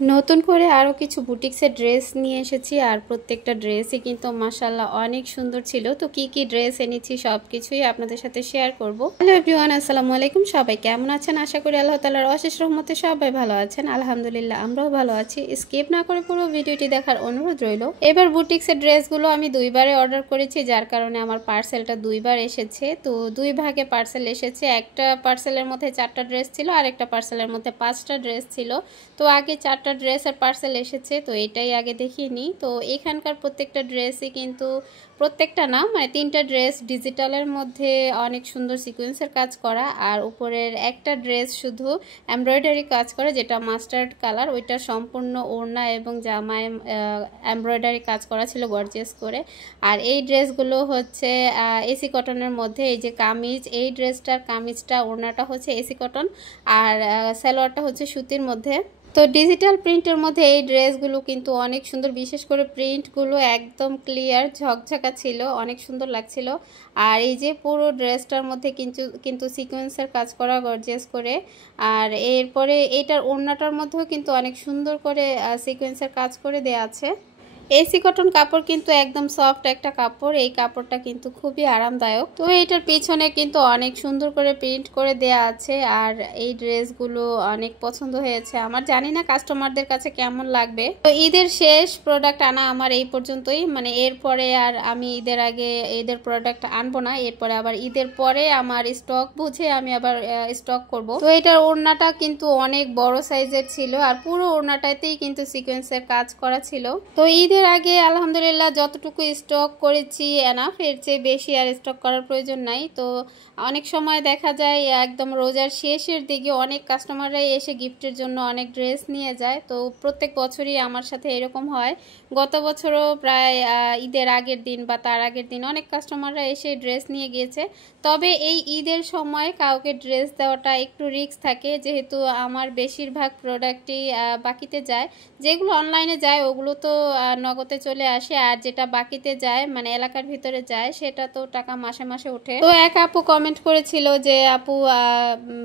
নতুন করে আরও কিছু বুটিক্সের ড্রেস নিয়ে এসেছি আর প্রত্যেকটা ড্রেসই কিন্তু মাশাআল্লাহ অনেক সুন্দর ছিল। তো কি কি ড্রেস এনেছি সব কিছুই আপনাদের সাথে শেয়ার করব। হ্যালো এভরিওয়ান, আসসালামু আলাইকুম। সবাই কেমন আছেন? আশা করি আল্লাহ তাআলার অশেষ রহমতে সবাই ভালো আছেন। আলহামদুলিল্লাহ আমরাও ভালো আছি। স্কিপ না করে পুরো ভিডিওটি দেখার অনুরোধ রইল। এবার বুটিক্সের ড্রেসগুলো আমি দুইবারে অর্ডার করেছি, যার কারণে আমার পার্সেলটা দুইবার এসেছে। তো দুই ভাগে পার্সেল এসেছে। একটা পার্সেলের মধ্যে 4টা ড্রেস ছিল আর একটা পার্সেলের মধ্যে 5টা ড্রেস ছিল। তো আগে 4টা ড্রেসের পার্সেল এসেছে, তো এটাই আগে দেখিয়ে নিই। তো এখানকার প্রত্যেকটা ড্রেসই কিন্তু, প্রত্যেকটা না মানে 3টা ড্রেস ডিজিটালের মধ্যে অনেক সুন্দর সিকোয়েন্সের কাজ করা, আর উপরের একটা ড্রেস শুধু এমব্রয়ডারি কাজ করা, যেটা মাস্টার্ড কালার, ওইটা সম্পূর্ণ ওড়না এবং জামায় এমব্রয়ডারি কাজ করা ছিল গর্জিয়াস করে। আর এই ড্রেসগুলো হচ্ছে এসি কটনের মধ্যে। এই যে কামিজ, এই ড্রেসটার কামিজটা ওড়নাটা হচ্ছে এসি কটন আর সালোয়ারটা হচ্ছে সুতির মধ্যে। তো ডিজিটাল প্রিন্টের মধ্যে এই ড্রেসগুলো কিন্তু অনেক সুন্দর, বিশেষ করে প্রিন্টগুলো একদম ক্লিয়ার ঝকঝকা ছিল, অনেক সুন্দর লাগছিল। আর এই যে পুরো ড্রেসটার মধ্যে কিন্তু সিকোয়েন্সের কাজ করা গর্জিয়াস করে। আর এরপরে এটার ওড়নাটার মধ্যেও কিন্তু অনেক সুন্দর করে সিকোয়েন্সের কাজ করে দেয়া আছে। এসি কটন কাপড় কিন্তু একদম সফট একটা কাপড়, এই কাপড়টা কিন্তু খুবই আরামদায়ক। তো এইটার পিছনে কিন্তু অনেক সুন্দর করে প্রিন্ট করে দেয়া আছে। আর এই ড্রেসগুলো অনেক পছন্দ হয়েছে আমার, জানি না কাস্টমারদের কাছে কেমন লাগবে। তো ঈদের শেষ প্রোডাক্ট আনা আমার এই পর্যন্তই, মানে এরপরে আর আমি ঈদের আগে ঈদের প্রোডাক্ট আনবো না। এরপরে আবার ঈদের পরে আমার স্টক বুঝে আমি আবার স্টক করব। তো এটার ওড়নাটা কিন্তু অনেক বড় সাইজের ছিল আর পুরো ওড়নাটাতেই কিন্তু সিকোয়েন্সের কাজ করা ছিল। তো ঈদের আগে আলহামদুলিল্লাহ যতটুকু স্টক করেছি এনাফ, এর চেয়ে বেশি আর স্টক করার প্রয়োজন নাই। তো অনেক সময় দেখা যায় একদম রোজার শেষের দিকে অনেক কাস্টমাররাই এসে গিফটের জন্য অনেক ড্রেস নিয়ে যায়। তো প্রত্যেক বছরই আমার সাথে এরকম হয়। গত বছরও প্রায় ঈদের আগের দিন বা তার আগের দিন অনেক কাস্টমাররা এসে ড্রেস নিয়ে গিয়েছে। তবে এই ঈদের সময় কাউকে ড্রেস দেওয়াটা একটু রিস্ক থাকে, যেহেতু আমার বেশিরভাগ প্রোডাক্টই বাকিতে যায়। যেগুলো অনলাইনে যায় ওগুলো তো নগদে চলে আসে, আর যেটা বাকিতে যায় মানে এলাকার ভিতরে যায় সেটা তো টাকা মাসে মাসে ওঠে। তো এক আপু কমেন্ট করেছিল যে আপু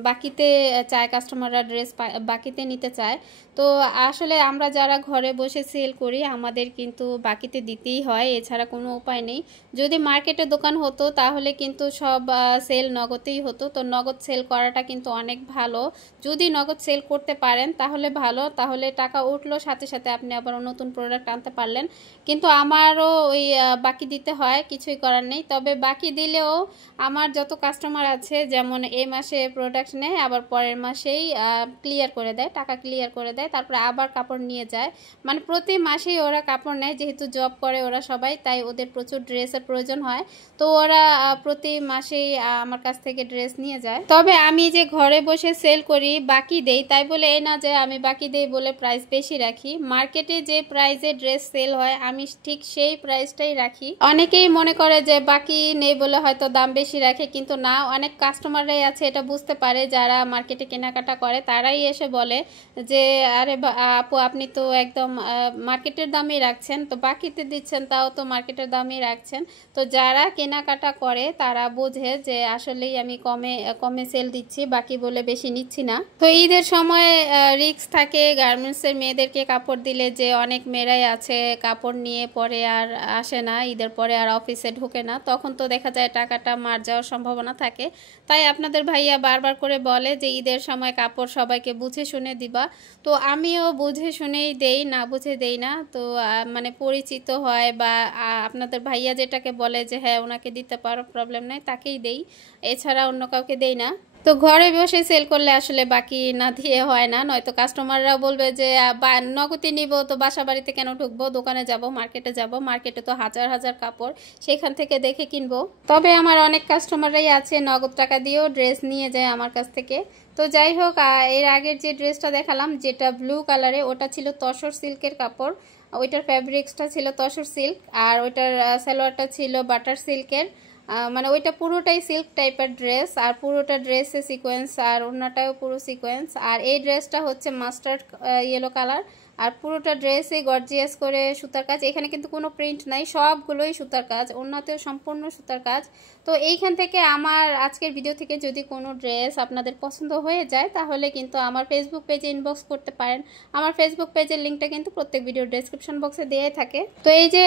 বাকিতে চায়, কাস্টমাররা ড্রেস বাকিতে নিতে চায়। তো আসলে আমরা যারা ঘরে বসে সেল করি আমাদের কিন্তু বাকিতে দিতেই হয়, এছাড়া কোনো উপায় নেই। যদি মার্কেটে দোকান হতো তাহলে কিন্তু সব সেল নগদেই হতো। তো নগদ সেল করাটা কিন্তু অনেক ভালো, যদি নগদ সেল করতে পারেন তাহলে ভালো, তাহলে টাকা উঠলো সাথে সাথে আপনি আবার নতুন প্রোডাক্ট আনতে পারলেন। কিন্তু আমারও ওই বাকি দিতে হয়, কিছুই করার নেই। তবে বাকি দিলেও আমার যত কাস্টমার আছে, যেমন এই মাসে প্রোডাক্ট নেয় আবার পরের মাসেই ক্লিয়ার করে দেয়, টাকা ক্লিয়ার করে দেয়, তারপরে আবার কাপড় নিয়ে যায়। মানে প্রতি মাসেই ওরা কাপড় নেয়, যেহেতু জব করে ওরা সবাই, তাই ওদের প্রচুর ড্রেসের প্রয়োজন হয়। তো ওরা প্রতি মাসেই আমার কাছ থেকে ড্রেস নিয়ে যায়। তবে আমি যে ঘরে বসে সেল করি বাকি দেই, তাই বলে এই না যে আমি বাকি দেই বলে প্রাইস বেশি রাখি। মার্কেটে যে প্রাইসে ড্রেস সেল হয় আমি ঠিক সেই প্রাইসটাই রাখি। অনেকেই মনে করে যে বাকি নেই বলে হয়তো দাম বেশি রাখে, কিন্তু না, অনেক কাস্টমাররাই আছে এটা বুঝতে পারে, যারা মার্কেটে কেনাকাটা করে তারাই এসে বলে যে আরে আপু আপনি তো একদম মার্কেটের দামই রাখছেন, তো বাকিতে দিচ্ছেন তাও তো মার্কেটের দামই রাখছেন। তো যারা কেনাকাটা করে তারা বোঝে যে আসলেই আমি কমে কমে সেল দিচ্ছি, বাকি বলে বেশি নিচ্ছি না। তো ঈদের সময় রিস্ক থাকে গার্মেন্টসের মেয়েদেরকে কাপড় দিলে, যে অনেক মেয়েরাই আছে কাপড় নিয়ে পরে আর আসে না, ঈদের পরে আর অফিসে ঢোকে না, তখন তো দেখা যায় টাকাটা মার যাওয়ার সম্ভাবনা থাকে। তাই আপনাদের ভাইয়া বারবার করে বলে যে ঈদের সময় কাপড় সবাইকে বুঝে শুনে দিবা। তো আমিও বুঝে শুনেই দেই, না বুঝে দেই না। তো মানে পরিচিত হয় বা আপনাদের ভাইয়া যেটাকে বলে যে হ্যাঁ ওনাকে দিতে পারো প্রবলেম নেই, তাকেই দেই, এছাড়া অন্য কাউকে দেই না। তো ঘরে বসে সেল করলে আসলে বাকি না দিয়ে হয় না, নয়তো কাস্টমাররা বলবে যে নগদে নিব তো বাসা বাড়িতে কেন ঢুকবো, দোকানে যাব, মার্কেটে যাব, মার্কেটে তো হাজার হাজার কাপড়, সেখান থেকে দেখে কিনবো। তবে আমার অনেক কাস্টমাররাই আছে নগদ টাকা দিয়েও ড্রেস নিয়ে যায় আমার কাছ থেকে। তো যাই হোক, এর আগের যে ড্রেসটা দেখালাম যেটা ব্লু কালারে, ওটা ছিল তসর সিল্কের কাপড়, ওইটার ফ্যাব্রিক্সটা ছিল তসর সিল্ক, আর ওইটার সালোয়ারটা ছিল বাটার সিল্কের। মানে ওইটা পুরোটাই সিল্ক টাইপের ড্রেস, আর পুরোটা ড্রেসে সিকোয়েন্স, আর ওড়নাটাও পুরো সিকোয়েন্স। আর এই ড্রেসটা হচ্ছে মাস্টার্ড ইয়েলো কালার, আর পুরোটা ড্রেসে গর্জিয়াস করে সুতার কাজ। এখানে কিন্তু কোনো প্রিন্ট নাই, সবগুলোই সুতার কাজ, ওড়নাতেও সম্পূর্ণ সুতার কাজ। তো এইখান থেকে আমার আজকের ভিডিও থেকে যদি কোনো ড্রেস আপনাদের পছন্দ হয়ে যায় তাহলে কিন্তু আমার ফেসবুক পেজে ইনবক্স করতে পারেন। আমার ফেসবুক পেজের লিঙ্কটা কিন্তু প্রত্যেক ভিডিও ডেসক্রিপশন বক্সে দেওয়াই থাকে। তো এই যে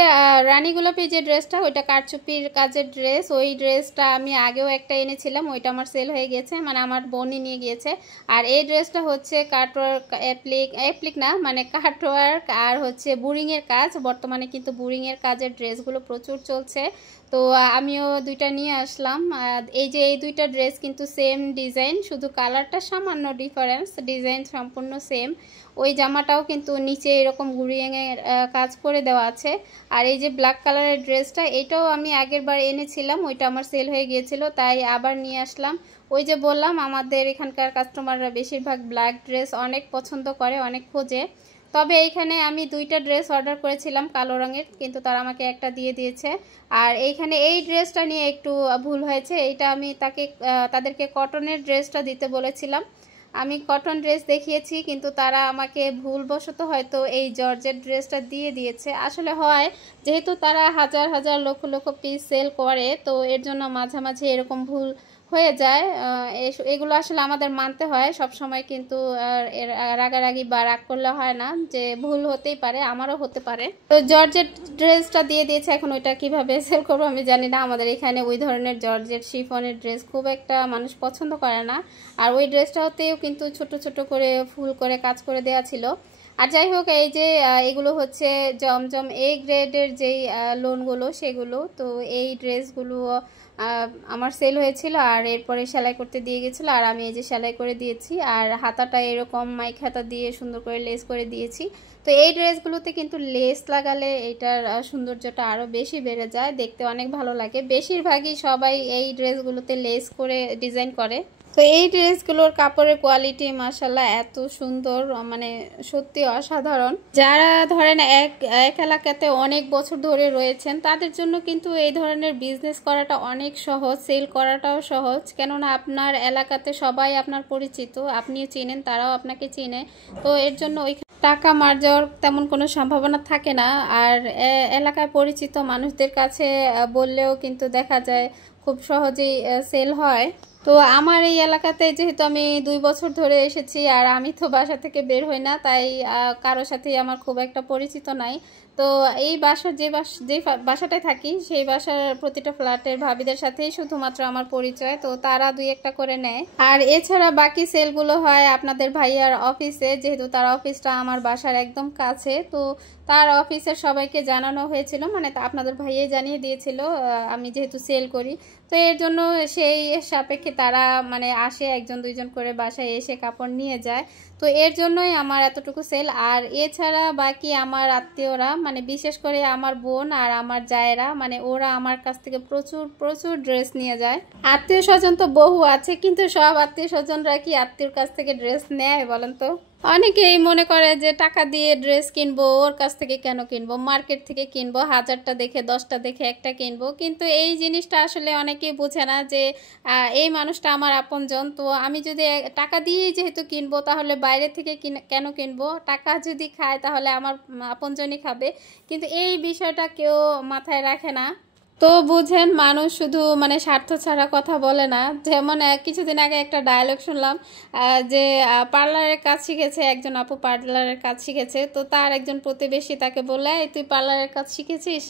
রানী গোলাপি যে ড্রেসটা, ওইটা কারচুপির কাজের ড্রেস, ওই ড্রেসটা আমি আগেও একটা এনেছিলাম, ওইটা আমার সেল হয়ে গেছে, মানে আমার বোনই নিয়ে গিয়েছে। আর এই ড্রেসটা হচ্ছে কাটওয়ার্ক অ্যাপ্লিক না, মানে কাটওয়ার্ক আর হচ্ছে বুরিংয়ের কাজ। বর্তমানে কিন্তু বুরিংয়ের কাজের ড্রেসগুলো প্রচুর চলছে, তো আমিও দুইটা নিয়ে আসলাম। এই যে এই দুইটা ড্রেস কিন্তু সেম ডিজাইন, শুধু কালারটা সামান্য ডিফারেন্স, ডিজাইন সম্পূর্ণ সেম। ওই জামাটাও কিন্তু নিচে এরকম বুরিংয়ের কাজ করে দেওয়া আছে। আর এই যে ব্ল্যাক কালারের ড্রেসটা, এটাও আমি আগের বার এনেছিলাম, ওইটা আমার সেল হয়ে গিয়েছিল, তাই আবার নিয়ে আসলাম। ওই যে বললাম আমাদের এখানকার কাস্টমাররা বেশিরভাগ ব্ল্যাক ড্রেস অনেক পছন্দ করে, অনেক খোঁজে। তবে এইখানে আমি দুইটা ড্রেস অর্ডার করেছিলাম কালো রঙের, কিন্তু তারা আমাকে একটা দিয়ে দিয়েছে। আর এইখানে এই ড্রেসটা নিয়ে একটু ভুল হয়েছে, এইটা আমি তাদেরকে কটনের ড্রেসটা দিতে বলেছিলাম। আমি কটন ড্রেস দেখিয়েছি, কিন্তু তারা আমাকে ভুলবশত হয়তো এই জর্জেট ড্রেসটা দিয়ে দিয়েছে। আসলে হয়, যেহেতু তারা হাজার হাজার লক্ষ লক্ষ পিস সেল করে, তো এর জন্য মাঝামাঝি এরকম ভুল হয়ে যায়। এগুলো আসলে আমাদের মানতে হয় সব সময়, কিন্তু রাগারাগি বা রাগ করলে হয় না, যে ভুল হতেই পারে, আমারও হতে পারে। তো জর্জেট ড্রেসটা দিয়ে দিয়েছে, এখন ওইটা কিভাবে সেল করবো আমি জানি না। আমাদের এখানে ওই ধরনের জর্জেট শিফনের ড্রেস খুব একটা মানুষ পছন্দ করে না। আর ওই ড্রেসটাতেও কিন্তু ছোট ছোট করে ফুল করে কাজ করে দেওয়া ছিল। আর যাই হোক, এই যে এগুলো হচ্ছে জমজম এ গ্রেডের যেই লোনগুলো সেগুলো, তো এই ড্রেসগুলো আমার সেল হয়েছিল, আর এরপরে সেলাই করতে দিয়ে গেছিলো, আর আমি এই যে সেলাই করে দিয়েছি। আর হাতাটা এরকম মাইক হাতা দিয়ে সুন্দর করে লেস করে দিয়েছি। তো এই ড্রেসগুলোতে কিন্তু লেস লাগালে এটার সৌন্দর্যটা আরও বেশি বেড়ে যায়, দেখতে অনেক ভালো লাগে। বেশিরভাগই সবাই এই ড্রেসগুলোতে লেস করে ডিজাইন করে। তো এই ড্রেসগুলোর কাপড়ের কোয়ালিটি মাশাআল্লাহ এত সুন্দর, মানে সত্যি অসাধারণ। যারা ধরেন এক এলাকাতে অনেক বছর ধরে রয়েছেন, তাদের জন্য কিন্তু এই ধরনের বিজনেস করাটা অনেক সহজ, সেল করাটাও সহজ। কেননা আপনার এলাকাতে সবাই আপনার পরিচিত, আপনিও চিনেন, তারাও আপনাকে চিনে। তো এর জন্য ওই টাকা মার যাওয়ার তেমন কোনো সম্ভাবনা থাকে না। আর এলাকায় পরিচিত মানুষদের কাছে বললেও কিন্তু দেখা যায় খুব সহজেই সেল হয়। তো আমার এই এলাকাতে যেহেতু আমি 2 বছর ধরে এসেছি, আর আমি তো বাসা থেকে বের হই না, তাই কারোর সাথেই আমার খুব একটা পরিচিত নাই। তো এই যে বাসাটায় থাকি, সেই বাসার প্রতিটা ফ্ল্যাটের ভাবিদের সাথেই শুধুমাত্র আমার পরিচয়, তো তারা 2-1টা করে নেয়। আর এছাড়া বাকি সেলগুলো হয় আপনাদের ভাইয়ার অফিসে, যেহেতু তার অফিসটা আমার বাসার একদম কাছে, তো তার অফিসের সবাইকে জানানো হয়েছিল, মানে আপনাদের ভাইয়াই জানিয়ে দিয়েছিল আমি যেহেতু সেল করি। তো এর জন্য সেই সাপেক্ষে তারা মানে আসে, 1-2জন করে বাসায় এসে কাপড় নিয়ে যায়। তো এর জন্যই আমার এতটুকু সেল। আর এছাড়া বাকি আমার আত্মীয়রা, মানে বিশেষ করে আমার বোন আর আমার জায়েরা, মানে ওরা আমার কাছ থেকে প্রচুর প্রচুর ড্রেস নিয়ে যায়। আত্মীয় স্বজন তো বহু আছে, কিন্তু সব আত্মীয় স্বজনরা কি আত্মীয়র কাছ থেকে ড্রেস নেয় বলেন তো? অনেকেই মনে করে যে টাকা দিয়ে ড্রেস কিনবো, ওর কাছ থেকে কেন কিনবো, মার্কেট থেকে কিনবো, 1000টা দেখে 10টা দেখে একটা কিনবো। কিন্তু এই জিনিসটা আসলে অনেকেই বোঝে না যে এই মানুষটা আমার আপনজন। তো আমি যদি টাকা দিয়েই যেহেতু কিনবো, তাহলে বাইরে থেকে কেন কিনবো? টাকা যদি খায় তাহলে আমার আপনজনই খাবে, কিন্তু এই বিষয়টা কেউ মাথায় রাখে না। তো বুঝেন, মানুষ শুধু মানে স্বার্থ ছাড়া কথা বলে না। যেমন কিছুদিন আগে একটা ডায়লগ শুনলাম যে পার্লারের কাজ শিখেছে একজন আপু, পার্লারের কাজ শিখেছে। তো তার একজন প্রতিবেশী তাকে বলে, তুই পার্লারের কাজ শিখেছিস,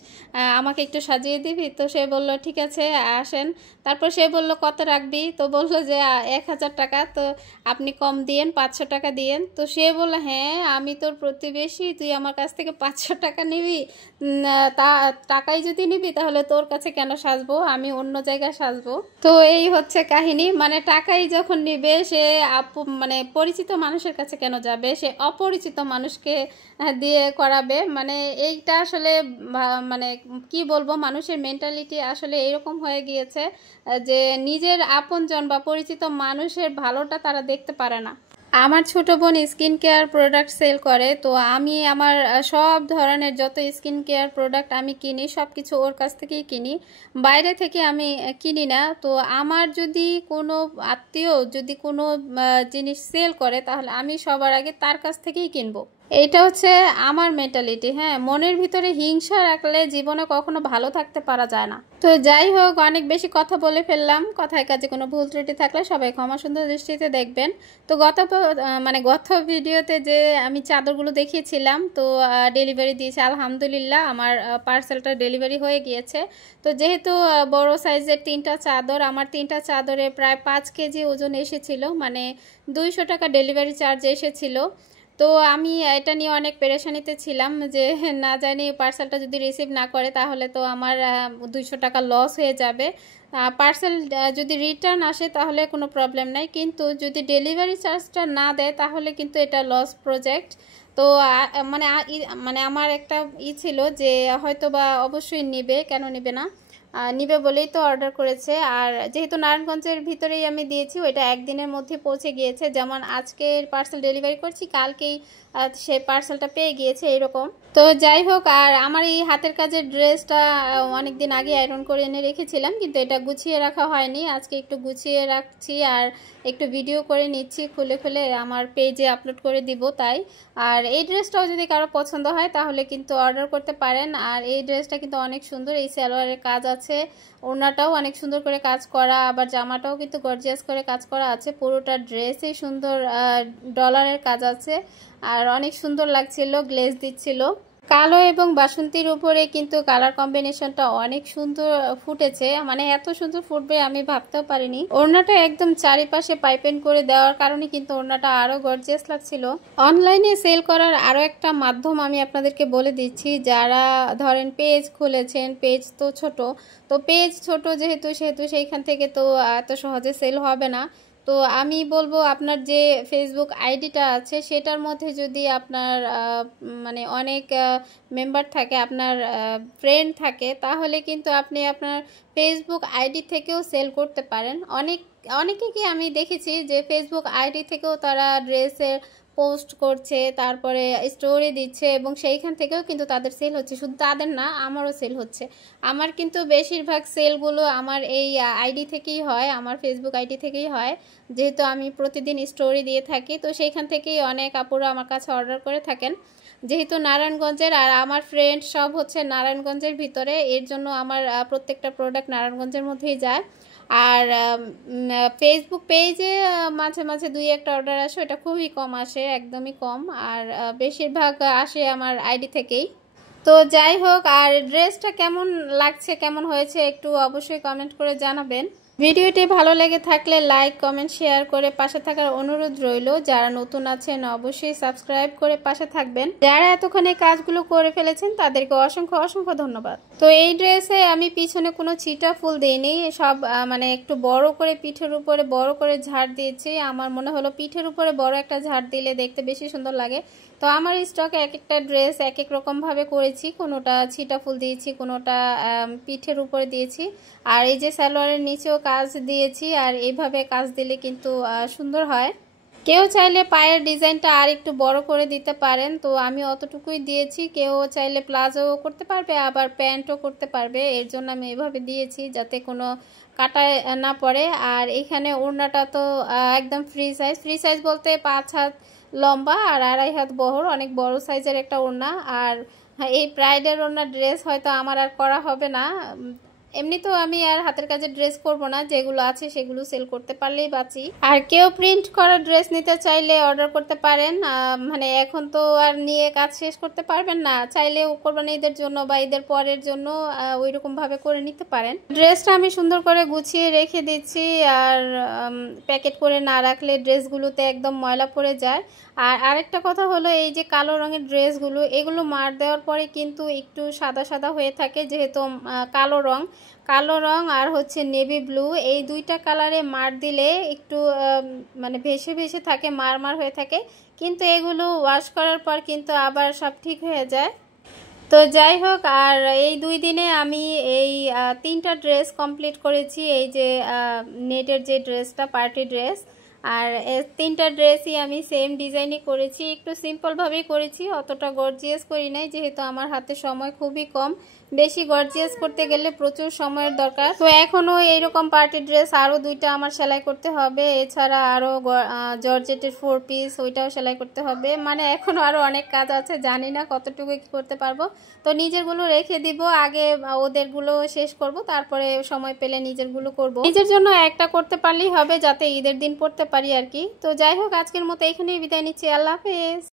আমাকে একটু সাজিয়ে দিবি? তো সে বলল ঠিক আছে আসেন। তারপর সে বলল কত রাখবি? তো বললো যে 1000 টাকা। তো আপনি কম দিয়েন, 500 টাকা দিয়েন। তো সে বলল হ্যাঁ আমি তোর প্রতিবেশী, তুই আমার কাছ থেকে 500 টাকা নিবি? টাকাই যদি নিবি তাহলে তোর কাছে কেন সাজবো, আমি অন্য জায়গায় সাজবো। তো এই হচ্ছে কাহিনী, মানে টাকাই যখন নিবে সে মানে পরিচিত মানুষের কাছে কেন যাবে, সে অপরিচিত মানুষকে দিয়ে করাবে। মানে এইটা আসলে মানে কি বলবো, মানুষের মেন্টালিটি আসলে এরকম হয়ে গিয়েছে যে নিজের আপনজন বা পরিচিত মানুষের ভালোটা তারা দেখতে পারে না। আমার ছোট বোন স্কিন কেয়ার প্রোডাক্ট সেল করে, তো আমি আমার সব ধরনের যত স্কিন কেয়ার প্রোডাক্ট আমি কিনি সব কিছু ওর কাছ থেকেই কিনি, বাইরে থেকে আমি কিনি না। তো আমার যদি কোনো আত্মীয় যদি কোনো জিনিস সেল করে, তাহলে আমি সবার আগে তার কাছ থেকেই কিনবো। এইটা হচ্ছে আমার মেন্টালিটি। হ্যাঁ, মনের ভিতরে হিংসা রাখলে জীবনে কখনো ভালো থাকতে পারা যায় না। তো যাই হোক, অনেক বেশি কথা বলে ফেললাম। কথায় কাজে কোনো ভুল ত্রুটি থাকলে সবাই ক্ষমা সুন্দর দৃষ্টিতে দেখবেন। তো গত ভিডিওতে যে আমি চাদরগুলো দেখিয়েছিলাম, তো ডেলিভারি দিয়েছে আলহামদুলিল্লাহ। আমার পার্সেলটা ডেলিভারি হয়ে গিয়েছে। তো যেহেতু বড় সাইজের 3টা চাদর, আমার 3টা চাদরে প্রায় 5 কেজি ওজন এসেছিল, মানে 200 টাকা ডেলিভারি চার্জ এসেছিল। তো আমি এটা নিয়ে অনেক পেরেশানিতে ছিলাম যে না জানি পার্সেলটা যদি রিসিভ না করে তাহলে তো আমার 200 টাকা লস হয়ে যাবে। পার্সেল যদি রিটার্ন আসে তাহলে কোনো প্রবলেম নাই, কিন্তু যদি ডেলিভারি চার্জটা না দেয় তাহলে কিন্তু এটা লস প্রজেক্ট। তো মানে আমার একটা ছিল যে হয়তো বা অবশ্যই নিবে, কেন নিবে না, নিবে বলেই তো অর্ডার করেছে। আর যেহেতু নারায়ণগঞ্জের ভিতরেই আমি দিয়েছি, ওইটা একদিনের মধ্যে পৌঁছে গিয়েছে। যেমন আজকের পার্সেল ডেলিভারি করছি, কালকেই সেই পার্সেলটা পেয়ে গিয়েছে এরকম। তো যাই হোক, আর আমার এই হাতের কাজের ড্রেসটা অনেক দিন আগে আয়রন করে এনে রেখেছিলাম, কিন্তু এটা গুছিয়ে রাখা হয়নি। আজকে একটু গুছিয়ে রাখছি আর একটু ভিডিও করে নিচ্ছি, খুলে খুলে আমার পেজে আপলোড করে দিব তাই। আর এই ড্রেসটাও যদি কারো পছন্দ হয় তাহলে কিন্তু অর্ডার করতে পারেন। আর এই ড্রেসটা কিন্তু অনেক সুন্দর, এই সালোয়ারের কাজ আছে, ওড়নাটাও অনেক সুন্দর করে কাজ করা, আবার জামাটাও কিন্তু গর্জিয়াস করে কাজ করা আছে। পুরোটা ড্রেসে সুন্দর ডলারের কাজ আছে আর অনেক সুন্দর লাগছিল, গ্লেজ দিচ্ছিল। কালো এবং বাসন্তীর উপরে কিন্তু কালার কম্বিনেশনটা অনেক সুন্দর ফুটেছে, মানে এত সুন্দর ফুটবে আমি ভাবতেও পারিনি। ওড়নাটা একদম চারিপাশে পাইপেন করে দেওয়ার কারণে কিন্তু ওড়নাটা আরো গর্জিয়াস লাগছিল। অনলাইনে সেল করার আরো একটা মাধ্যম আমি আপনাদেরকে বলে দিচ্ছি। যারা ধরেন পেজ খুলেছেন, পেজ তো ছোট, তো পেজ ছোট যেহেতু সেইখান থেকে তো এত সহজে সেল হবে না। তো আমি বলবো আপনার যে ফেসবুক আইডিটা আছে সেটার মধ্যে যদি আপনার মানে অনেক মেম্বার থাকে, আপনার ফ্রেন্ড থাকে, তাহলে কিন্তু আপনি আপনার ফেসবুক আইডি থেকেও সেল করতে পারেন। অনেকেই আমি দেখেছি যে ফেসবুক আইডি থেকেও তারা ড্রেসের পোস্ট করছে, তারপরে স্টোরি দিচ্ছে এবং সেইখান থেকেও কিন্তু তাদের সেল হচ্ছে। শুধু তাদের না, আমারও সেল হচ্ছে। আমার কিন্তু বেশিরভাগ সেলগুলো আমার এই আইডি থেকেই হয়, আমার ফেসবুক আইডি থেকেই হয়, যেহেতু আমি প্রতিদিন স্টোরি দিয়ে থাকি। তো সেইখান থেকেই অনেক আপুরা আমার কাছে অর্ডার করে থাকেন। যেহেতু নারায়ণগঞ্জের আর আমার ফ্রেন্ড সব হচ্ছে নারায়ণগঞ্জের ভিতরে, এর জন্য আমার প্রত্যেকটা প্রোডাক্ট নারায়ণগঞ্জের মধ্যেই যায়। আর ফেসবুক পেজে মাঝে মাঝে 2-1টা অর্ডার আসে, ওটা খুবই কম আসে, একদমই কম। আর বেশিরভাগ আসে আমার আইডি থেকেই। তো যাই হোক, আর ড্রেসটা কেমন লাগছে, কেমন হয়েছে একটু অবশ্যই কমেন্ট করে জানাবেন। ভিডিওটি ভালো লেগে থাকলে লাইক, কমেন্ট, শেয়ার করে পাশে থাকার অনুরোধ রইল। যারা নতুন আছেন অবশ্যই সাবস্ক্রাইব করে পাশে থাকবেন। যারা এতক্ষণে কাজগুলো করে ফেলেছেন তাদেরকে অসংখ্য অসংখ্য ধন্যবাদ। তো এই ড্রেসে আমি পিছনে কোনো ছিটা ফুল দিইনি, সব মানে একটু বড় করে পিঠের উপরে বড় করে ঝাড় দিয়েছি। আমার মনে হলো পিঠের উপরে বড় একটা ঝাড় দিলে দেখতে বেশি সুন্দর লাগে। তো আমার স্টকে এক একটা ড্রেস এক এক রকমভাবে করেছি, কোনোটা ছিটা ফুল দিয়েছি, কোনোটা পিঠের উপরে দিয়েছি, আর এই যে সালোয়ারের নিচেও কাজ দিয়েছি। আর এইভাবে কাজ দিলে কিন্তু সুন্দর হয়। কেউ চাইলে পায়ের ডিজাইনটা আর একটু বড় করে দিতে পারেন, তো আমি অতটুকুই দিয়েছি। কেউ চাইলে প্লাজো করতে পারবে, আবার প্যান্টও করতে পারবে, এর জন্য আমি এভাবে দিয়েছি যাতে কোনো কাটায় না পড়ে। আর এখানে ওড়নাটা তো একদম ফ্রি সাইজ বলতে 5 হাত লম্বা আর 2.5 হাত বহর, অনেক বড় সাইজের একটা ওড়না। আর এই প্রাইডের ওড়না ড্রেস হয়তো আমার আর করা হবে না। এমনি তো আমি আর হাতের কাজের ড্রেস করব না, যেগুলো আছে সেগুলো সেল করতে পারলেই বাঁচি। আর কেউ প্রিন্ট করা ড্রেস নিতে চাইলে অর্ডার করতে পারেন। মানে এখন তো আর নিয়ে কাজ শেষ করতে পারবেন না, চাইলে কোরবানি ঈদের জন্য বা ঈদের পরের জন্য ওই রকম ভাবে করে নিতে পারেন। ড্রেসটা আমি সুন্দর করে গুছিয়ে রেখে দিচ্ছি, আর প্যাকেট করে না রাখলে ড্রেসগুলোতে একদম ময়লা পড়ে যায়। আর আরেকটা কথা হলো, এই যে কালো রঙের ড্রেসগুলো, এগুলো মার দেওয়ার পরে কিন্তু একটু সাদা সাদা হয়ে থাকে, যেহেতু কালো রং আর হচ্ছে নেভি ব্লু, এই দুইটা কালারে মার দিলে একটু মানে ভেসে ভেসে থাকে, মার হয়ে থাকে, কিন্তু এগুলো ওয়াশ করার পর কিন্তু আবার সব ঠিক হয়ে যায়। তো যাই হোক, আর এই 2 দিনে আমি এই 3টা ড্রেস কমপ্লিট করেছি। এই যে নেটের যে ড্রেসটা, পার্টি ড্রেস, আর তিনটা ড্রেসই আমি সেম ডিজাইনই করেছি, একটু সিম্পলভাবেই করেছি, অতটা গর্জিয়াস করি নাই যেহেতু আমার হাতে সময় খুবই কম। বেশি গর্জিয়াস করতে গেলে প্রচুর সময়ের দরকার। তো এখনো এইরকম পার্টি ড্রেস আরও 2টা আমার সেলাই করতে হবে, এছাড়া আরও জর্জেটের 4 পিস ওইটাও সেলাই করতে হবে। মানে এখনো আরও অনেক কাজ আছে, জানি না কতটুকু কি করতে পারবো। তো নিজেরগুলো রেখে দিব, আগে ওদেরগুলো শেষ করব, তারপরে সময় পেলে নিজেরগুলো করব। নিজের জন্য একটা করতে পারলেই হবে, যাতে ঈদের দিন পড়তে পারি আর কি। তো যাই হোক, আজকের মতো এখানেই বিদায় নিচ্ছি। আল্লাহ হাফেজ।